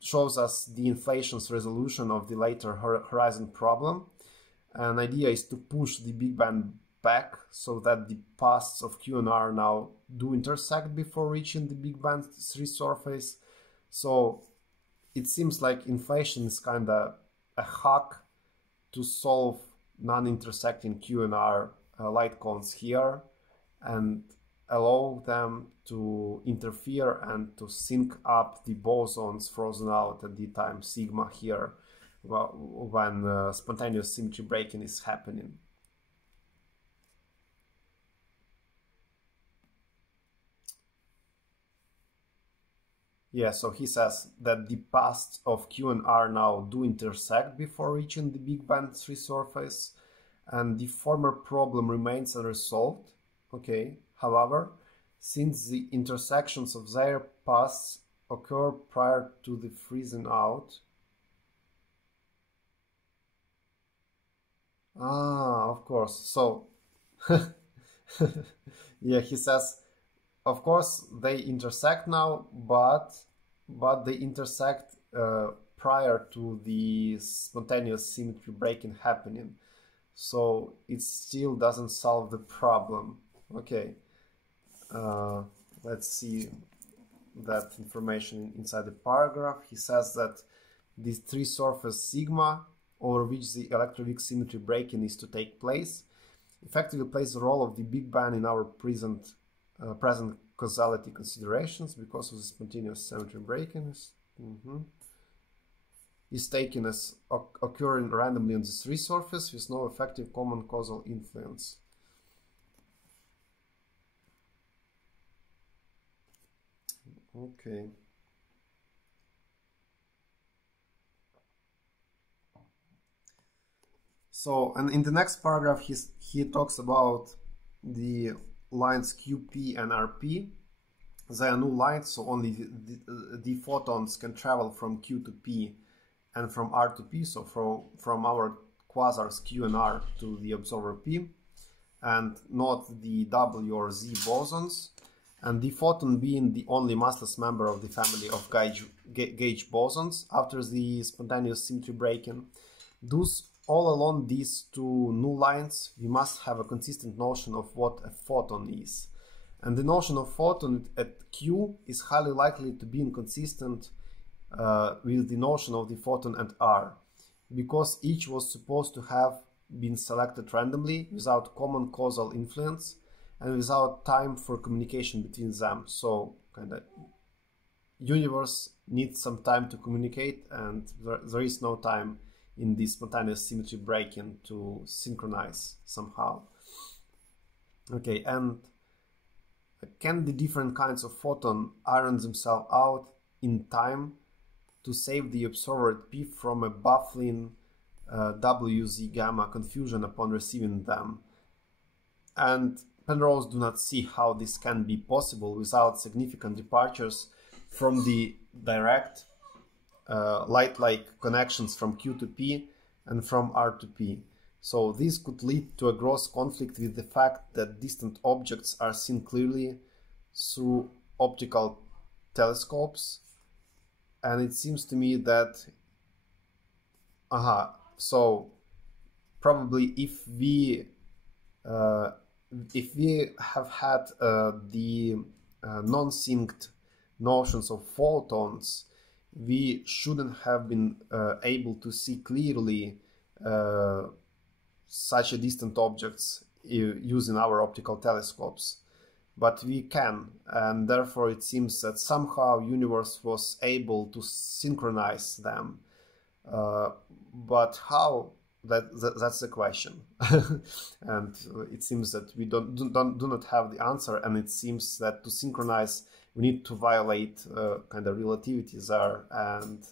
shows us the inflation's resolution of the later horizon problem. An idea is to push the Big Bang back so that the paths of Q and R now do intersect before reaching the Big Bang's resurface. So it seems like inflation is kind of a hack to solve non-intersecting Q and R light cones here and allow them to interfere and to sync up the bosons frozen out at the time sigma here when spontaneous symmetry breaking is happening. Yeah, so he says that the paths of Q and R now do intersect before reaching the Big Bang's resurface, and the former problem remains unresolved. Okay, however, since the intersections of their paths occur prior to the freezing out. Of course. So, yeah, he says, of course, they intersect now, but they intersect prior to the spontaneous symmetry breaking happening. So it still doesn't solve the problem. Okay, let's see that information inside the paragraph. He says that this three surface sigma over which the electroweak symmetry breaking is to take place effectively plays the role of the Big Bang in our present causality considerations because of the spontaneous symmetry breaking is taken as occurring randomly on this resurface with no effective common causal influence. Okay. So, and in the next paragraph, he talks about the lines QP and RP. They are null lines, so only the photons can travel from Q to P and from R to P, so from our quasars Q and R to the observer P, and not the W or Z bosons. And the photon being the only massless member of the family of gauge bosons after the spontaneous symmetry breaking. Thus, all along these two null lines, we must have a consistent notion of what a photon is. And the notion of photon at Q is highly likely to be inconsistent with the notion of the photon at R, because each was supposed to have been selected randomly without common causal influence and without time for communication between them. So kind of universe needs some time to communicate, and there is no time in the spontaneous symmetry breaking to synchronize somehow. Okay, and can the different kinds of photon iron themselves out in time to save the observer at P from a baffling WZ gamma confusion upon receiving them? And Penrose do not see how this can be possible without significant departures from the direct light-like connections from Q to P and from R to P. So this could lead to a gross conflict with the fact that distant objects are seen clearly through optical telescopes. And it seems to me that so probably if we have had the non-synced notions of photons, we shouldn't have been able to see clearly such a distant objects using our optical telescopes. But we can, and therefore it seems that somehow universe was able to synchronize them. But how? That's the question. And it seems that we do not have the answer, and it seems that to synchronize we need to violate kind of relativity there and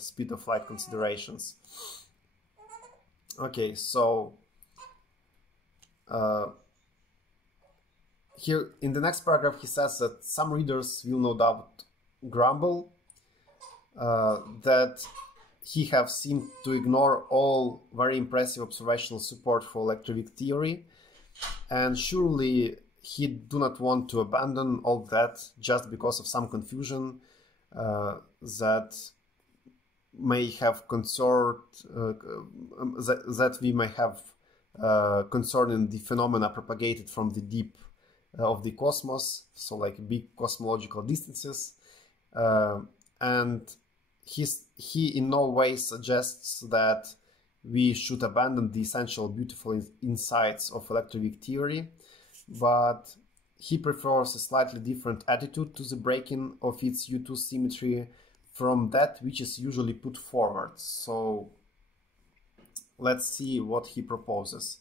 speed of light considerations. Okay, so here in the next paragraph he says that some readers will no doubt grumble that he have seemed to ignore all very impressive observational support for electroweak theory, and surely he do not want to abandon all that just because of some confusion that may have concerned that we may have concerning the phenomena propagated from the deep of the cosmos, so like big cosmological distances, and he in no way suggests that we should abandon the essential beautiful insights of electroweak theory, but he prefers a slightly different attitude to the breaking of its U2 symmetry from that which is usually put forward. So let's see what he proposes.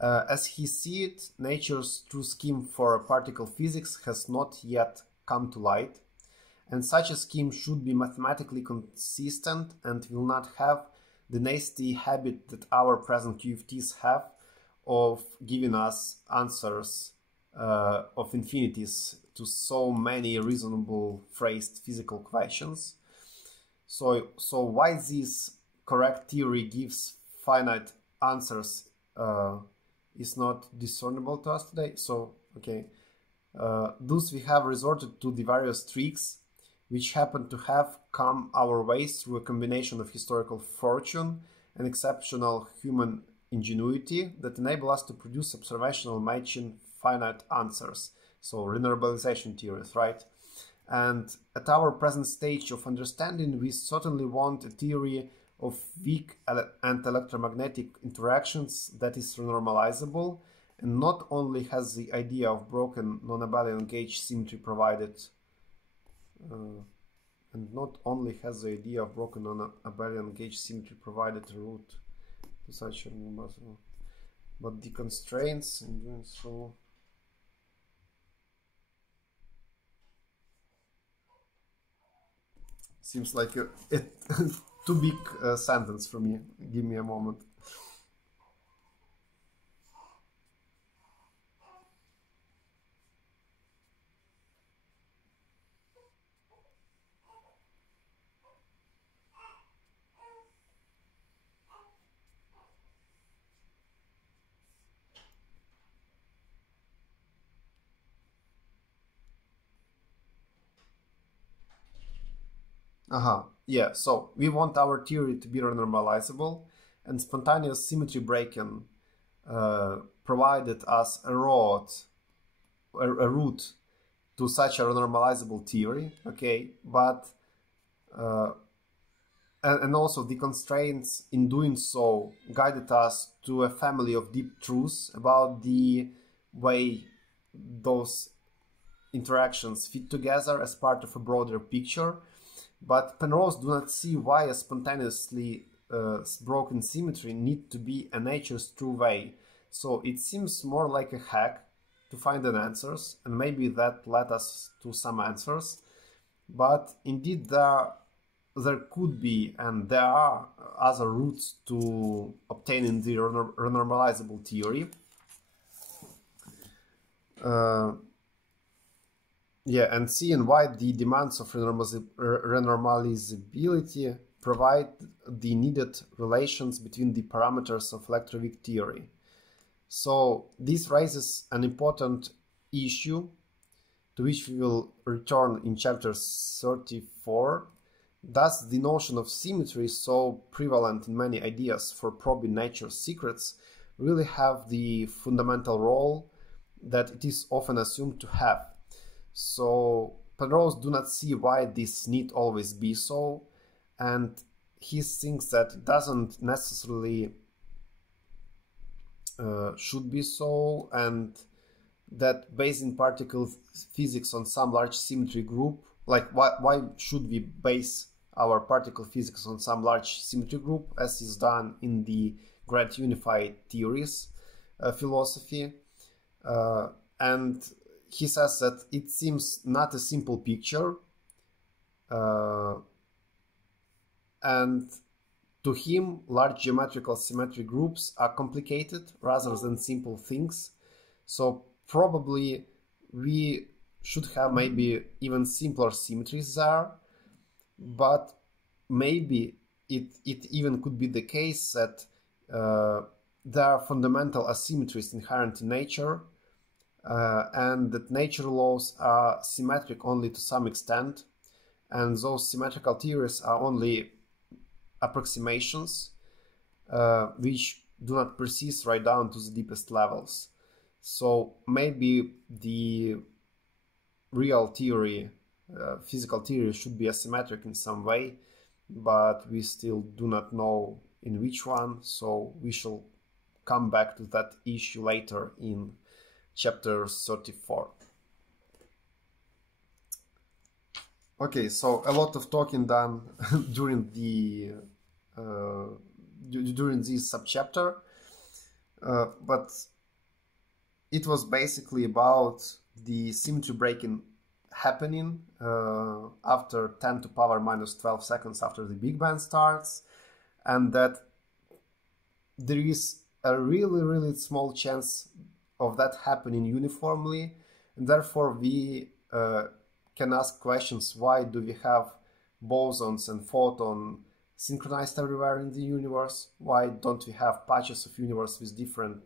As he sees it, nature's true scheme for particle physics has not yet come to light, and such a scheme should be mathematically consistent and will not have the nasty habit that our present QFTs have of giving us answers of infinities to so many reasonable phrased physical questions. So why this correct theory gives finite answers is not discernible to us today. So, okay, thus we have resorted to the various tricks which happen to have come our way through a combination of historical fortune and exceptional human ingenuity that enable us to produce observational matching finite answers, so renormalization theories, right? And at our present stage of understanding, we certainly want a theory of weak and electromagnetic interactions that is renormalizable and not only has the idea of broken non-abelian gauge symmetry provided non-abelian gauge symmetry provided a route to such a but the constraints in doing so seems like a too big sentence for me. Give me a moment. Yeah, so we want our theory to be renormalizable, and spontaneous symmetry breaking provided us a route to such a renormalizable theory, okay, but and also the constraints in doing so guided us to a family of deep truths about the way those interactions fit together as part of a broader picture. But Penrose do not see why a spontaneously broken symmetry need to be a nature's true way. So it seems more like a hack to find the answers, and maybe that led us to some answers. But indeed there could be, and there are other routes to obtaining the renormalizable theory. Yeah, and seeing why the demands of renormalizability provide the needed relations between the parameters of electroweak theory. So this raises an important issue to which we will return in chapter 34. Thus, the notion of symmetry, so prevalent in many ideas for probing nature's secrets, really have the fundamental role that it is often assumed to have. So Penrose do not see why this need always be so, and he thinks that it doesn't necessarily should be so, and that basing particle physics on some large symmetry group, like why should we base our particle physics on some large symmetry group, as is done in the grand unified theories philosophy, and he says that it seems not a simple picture, and to him, large geometrical symmetric groups are complicated rather than simple things. So probably we should have maybe even simpler symmetries there, but maybe it even could be the case that there are fundamental asymmetries inherent in nature, and that nature laws are symmetric only to some extent, and those symmetrical theories are only approximations which do not persist right down to the deepest levels. So maybe the real theory, physical theory, should be asymmetric in some way, but we still do not know in which one, so we shall come back to that issue later in chapter 34. Okay, so a lot of talking done during the during this subchapter, but it was basically about the symmetry breaking happening after 10 to power minus 12 seconds after the Big Bang starts, and that there is a really small chance of that happening uniformly, and therefore we can ask questions: why do we have bosons and photons synchronized everywhere in the universe? Why don't we have patches of universe with different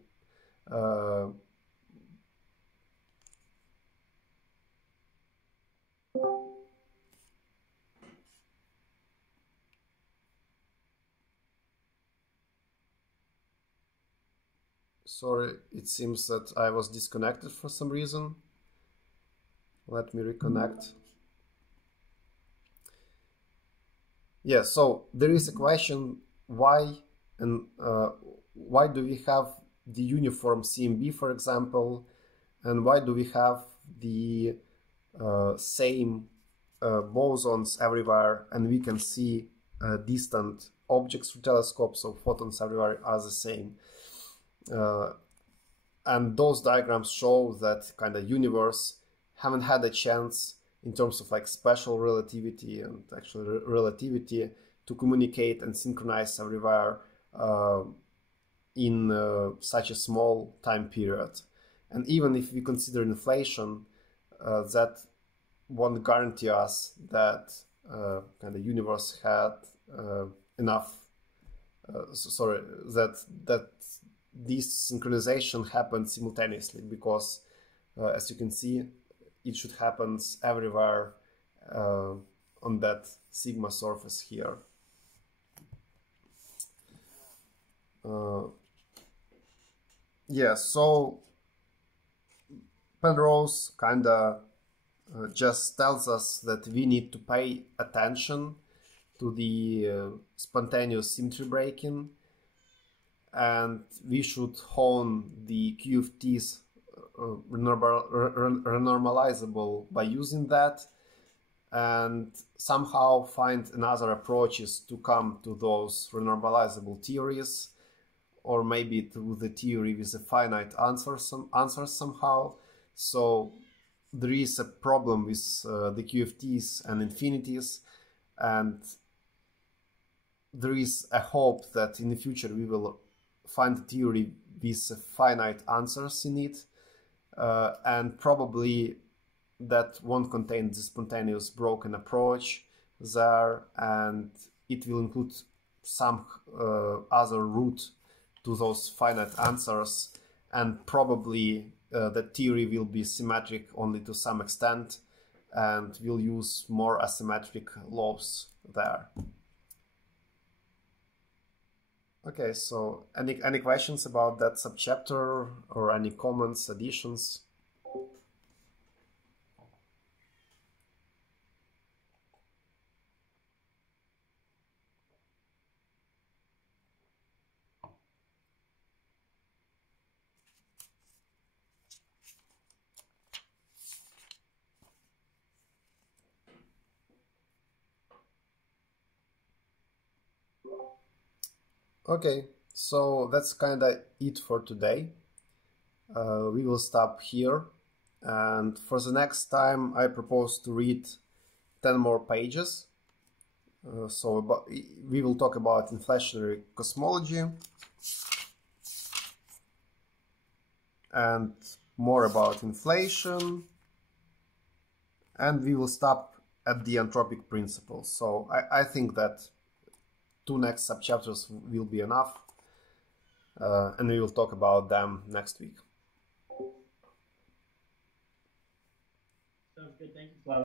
Sorry, it seems that I was disconnected for some reason. Let me reconnect. Yeah, so there is a question: why why do we have the uniform CMB, for example, and why do we have the same bosons everywhere, and we can see distant objects through telescopes, so photons everywhere are the same. And those diagrams show that kind of universe haven't had a chance in terms of like special relativity and actual relativity to communicate and synchronize everywhere in such a small time period. And even if we consider inflation, that won't guarantee us that kind of universe had enough. That this synchronization happened simultaneously, because as you can see, it should happen everywhere on that sigma surface here. Yeah, so Penrose kind of just tells us that we need to pay attention to the spontaneous symmetry breaking, and we should hone the QFTs renormalizable by using that, and somehow find another approaches to come to those renormalizable theories, or maybe to the theory with a finite answers somehow. So there is a problem with the QFTs and infinities, and there is a hope that in the future we will find a theory with finite answers in it, and probably that won't contain the spontaneous broken approach there, and it will include some other route to those finite answers, and probably the theory will be symmetric only to some extent, and we'll use more asymmetric laws there. Okay, so any questions about that subchapter, or any comments, additions? Okay, so that's kind of it for today. We will stop here, And for the next time, I propose to read 10 more pages. We will talk about inflationary cosmology and more about inflation, and we will stop at the anthropic principles. So I think that 2 next subchapters will be enough, and we will talk about them next week. Sounds good. Thank you, Slav.